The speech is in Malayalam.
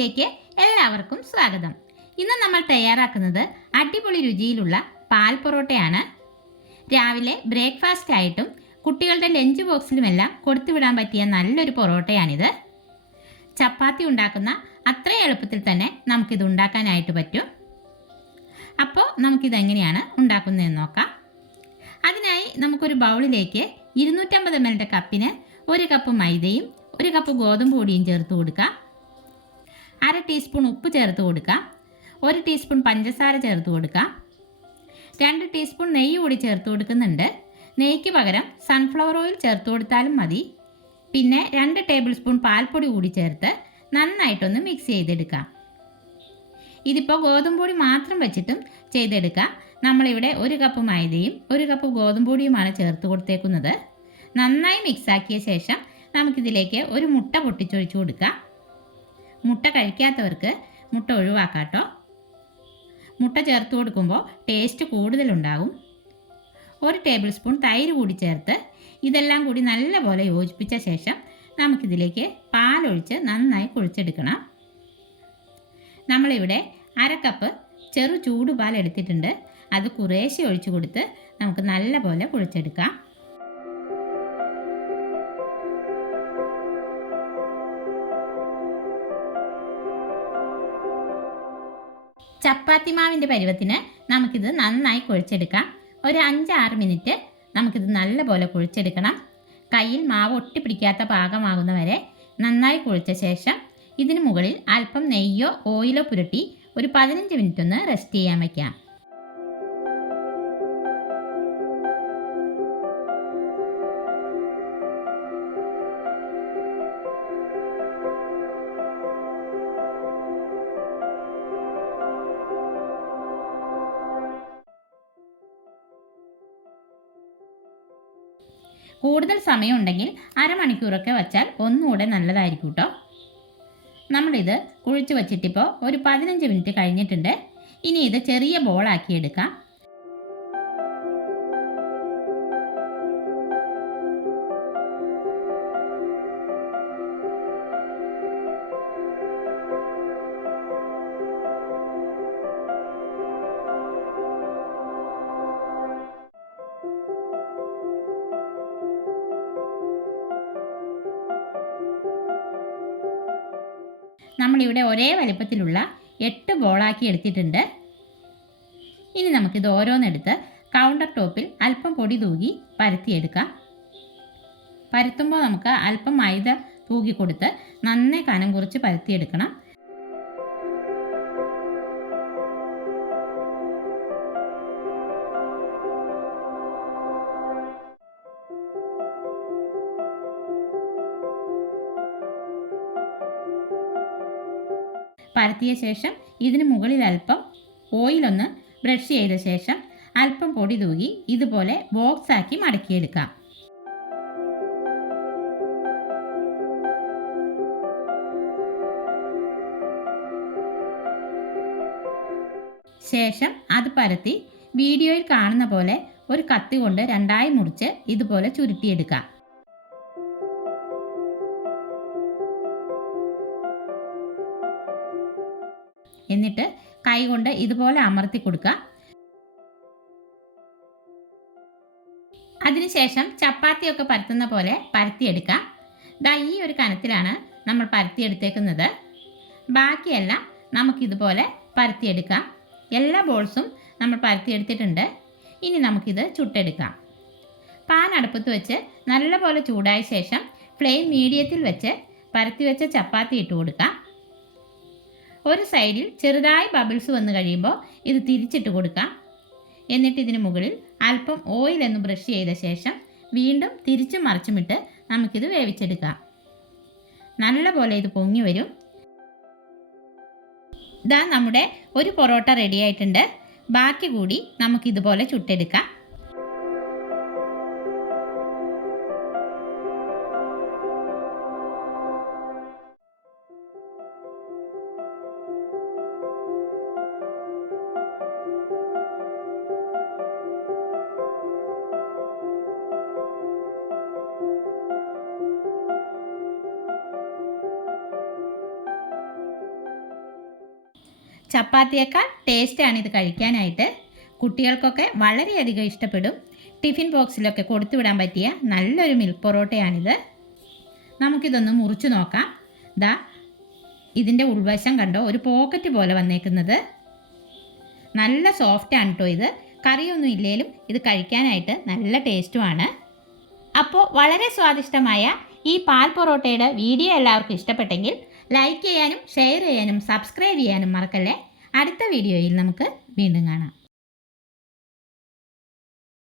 കിച്ചണിലേക്ക് എല്ലാവർക്കും സ്വാഗതം. ഇന്ന് നമ്മൾ തയ്യാറാക്കുന്നത് അടിപൊളി രുചിയിലുള്ള പാൽ പൊറോട്ടയാണ്. രാവിലെ ബ്രേക്ക്ഫാസ്റ്റ് ആയിട്ടും കുട്ടികളുടെ ലഞ്ച് ബോക്സിലുമെല്ലാം കൊടുത്തുവിടാൻ പറ്റിയ നല്ലൊരു പൊറോട്ടയാണിത്. ചപ്പാത്തി ഉണ്ടാക്കുന്ന അത്ര എളുപ്പത്തിൽ തന്നെ നമുക്കിത് ഉണ്ടാക്കാനായിട്ട് പറ്റും. അപ്പോൾ നമുക്കിതെങ്ങനെയാണ് ഉണ്ടാക്കുന്നതെന്ന് നോക്കാം. അതിനായി നമുക്കൊരു ബൗളിലേക്ക് 250 ml കപ്പിന് 1 കപ്പ് മൈദയും 1 കപ്പ് ഗോതമ്പ് പൊടിയും ചേർത്ത് കൊടുക്കാം. 1/2 ടീസ്പൂൺ ഉപ്പ് ചേർത്ത് കൊടുക്കാം. 1 ടീസ്പൂൺ പഞ്ചസാര ചേർത്ത് കൊടുക്കാം. 2 ടീസ്പൂൺ നെയ്യ് കൂടി ചേർത്ത് കൊടുക്കുന്നുണ്ട്. നെയ്യ്ക്ക് പകരം സൺഫ്ലവർ ഓയിൽ ചേർത്ത് കൊടുത്താലും മതി. പിന്നെ 2 ടേബിൾ സ്പൂൺ പാൽപ്പൊടി കൂടി ചേർത്ത് നന്നായിട്ടൊന്ന് മിക്സ് ചെയ്തെടുക്കാം. ഇതിപ്പോൾ ഗോതമ്പ് പൊടി മാത്രം വെച്ചിട്ടും ചെയ്തെടുക്കാം. നമ്മളിവിടെ 1 കപ്പ് മൈദയും 1 കപ്പ് ഗോതമ്പ് പൊടിയുമാണ് ചേർത്ത് കൊടുത്തേക്കുന്നത്. നന്നായി മിക്സാക്കിയ ശേഷം നമുക്കിതിലേക്ക് ഒരു മുട്ട പൊട്ടിച്ചൊഴിച്ച് കൊടുക്കാം. മുട്ട കഴിക്കാത്തവർക്ക് മുട്ട ഒഴിവാക്കാട്ടോ. മുട്ട ചേർത്ത് കൊടുക്കുമ്പോൾ ടേസ്റ്റ് കൂടുതലുണ്ടാകും. 1 ടേബിൾ സ്പൂൺ തൈര് കൂടി ചേർത്ത് ഇതെല്ലാം കൂടി നല്ലപോലെ യോജിപ്പിച്ച ശേഷം നമുക്കിതിലേക്ക് പാലൊഴിച്ച് നന്നായി കുഴിച്ചെടുക്കണം. നമ്മളിവിടെ 1/2 കപ്പ് ചെറു ചൂടുപാൽ എടുത്തിട്ടുണ്ട്. അത് കുറേശ്ശെ ഒഴിച്ചു കൊടുത്ത് നമുക്ക് നല്ലപോലെ കുഴിച്ചെടുക്കാം. ചപ്പാത്തി മാവിൻ്റെ പരുവത്തിന് നമുക്കിത് നന്നായി കുഴിച്ചെടുക്കാം. ഒരു 5-6 മിനിറ്റ് നമുക്കിത് നല്ലപോലെ കുഴിച്ചെടുക്കണം. കയ്യിൽ മാവ് ഒട്ടിപ്പിടിക്കാത്ത പാകമാകുന്നവരെ നന്നായി കുഴിച്ച ശേഷം ഇതിന് മുകളിൽ അല്പം നെയ്യോ ഓയിലോ പുരട്ടി ഒരു 15 മിനിറ്റ് ഒന്ന് റെസ്റ്റ് ചെയ്യാൻ വയ്ക്കാം. കൂടുതൽ സമയമുണ്ടെങ്കിൽ അരമണിക്കൂറൊക്കെ വച്ചാൽ ഒന്നുകൂടെ നല്ലതായിരിക്കും കേട്ടോ. നമ്മളിത് കുഴിച്ച് വച്ചിട്ടിപ്പോൾ ഒരു 15 മിനിറ്റ് കഴിഞ്ഞിട്ടുണ്ട്. ഇനി ഇത് ചെറിയ ബോളാക്കി എടുക്കാം. നമ്മളിവിടെ ഒരേ വലിപ്പത്തിലുള്ള 8 ബോളാക്കി എടുത്തിട്ടുണ്ട്. ഇനി നമുക്കിത് ഓരോന്നെടുത്ത് കൗണ്ടർ ടോപ്പിൽ അല്പം പൊടി തൂകി പരത്തിയെടുക്കാം. പരത്തുമ്പോൾ നമുക്ക് അല്പം മൈദ തൂകി കൊടുത്ത് നന്നായി കനം കുറച്ച് പരത്തിയെടുക്കണം. പരത്തിയ ശേഷം ഇതിന് മുകളിൽ അല്പം ഓയിലൊന്ന് ബ്രഷ് ചെയ്ത ശേഷം അല്പം പൊടി തൂകി ഇതുപോലെ ബോക്സാക്കി മടക്കിയെടുക്കാം. ശേഷം അത് പരത്തി വീഡിയോയിൽ കാണുന്ന പോലെ ഒരു കത്തി കൊണ്ട് 2ആയി മുറിച്ച് ഇതുപോലെ ചുരുട്ടിയെടുക്കാം. എന്നിട്ട് കൈ കൊണ്ട് ഇതുപോലെ അമർത്തി കൊടുക്കുക. അതിനുശേഷം ചപ്പാത്തിയൊക്കെ പരത്തുന്ന പോലെ പരത്തിയെടുക്കാം. ദാ ഈ ഒരു കനത്തിലാണ് നമ്മൾ പരത്തിയെടുത്തേക്കുന്നത്. ബാക്കിയെല്ലാം നമുക്കിതുപോലെ പരത്തിയെടുക്കാം. എല്ലാ ബോൾസും നമ്മൾ പരത്തിയെടുത്തിട്ടുണ്ട്. ഇനി നമുക്കിത് ചുട്ടെടുക്കാം. പാൻ അടുപ്പത്ത് വെച്ച് നല്ലപോലെ ചൂടായ ശേഷം ഫ്ലെയിം മീഡിയത്തിൽ വെച്ച് പരത്തി വെച്ച ചപ്പാത്തി ഇട്ട് കൊടുക്കാം. ഒരു സൈഡിൽ ചെറുതായി ബബിൾസ് വന്നു കഴിയുമ്പോൾ ഇത് തിരിച്ചിട്ട് കൊടുക്കാം. എന്നിട്ട് ഇതിന് മുകളിൽ അല്പം ഓയിൽ ഒന്ന് ബ്രഷ് ചെയ്ത ശേഷം വീണ്ടും തിരിച്ചും മറിച്ചുമിട്ട് നമുക്കിത് വേവിച്ചെടുക്കാം. നല്ലപോലെ ഇത് പൊങ്ങി വരും. ഇതാ നമ്മുടെ ഒരു പൊറോട്ട റെഡി ആയിട്ടുണ്ട്. ബാക്കി കൂടി നമുക്കിതുപോലെ ചുട്ടെടുക്കാം. ചപ്പാത്തിയേക്കാൾ ടേസ്റ്റാണ് ഇത് കഴിക്കാനായിട്ട്. കുട്ടികൾക്കൊക്കെ വളരെയധികം ഇഷ്ടപ്പെടും. ടിഫിൻ ബോക്സിലൊക്കെ കൊടുത്തു വിടാൻ പറ്റിയ നല്ലൊരു മിൽക്ക് പൊറോട്ടയാണിത്. നമുക്കിതൊന്ന് മുറിച്ച് നോക്കാം. ദാ ഇതിൻ്റെ ഉൾവശം കണ്ടോ, ഒരു പോക്കറ്റ് പോലെ വന്നേക്കുന്നത്. നല്ല സോഫ്റ്റാണ് കേട്ടോ ഇത്. കറിയൊന്നും ഇല്ലേലും ഇത് കഴിക്കാനായിട്ട് നല്ല ടേസ്റ്റുമാണ്. അപ്പോൾ വളരെ സ്വാദിഷ്ടമായ ഈ പാൽ പൊറോട്ടയുടെ വീഡിയോ എല്ലാവർക്കും ഇഷ്ടപ്പെട്ടെങ്കിൽ ലൈക്ക് ചെയ്യാനും ഷെയർ ചെയ്യാനും സബ്സ്ക്രൈബ് ചെയ്യാനും മറക്കല്ലേ. അടുത്ത വീഡിയോയിൽ നമുക്ക് വീണ്ടും കാണാം.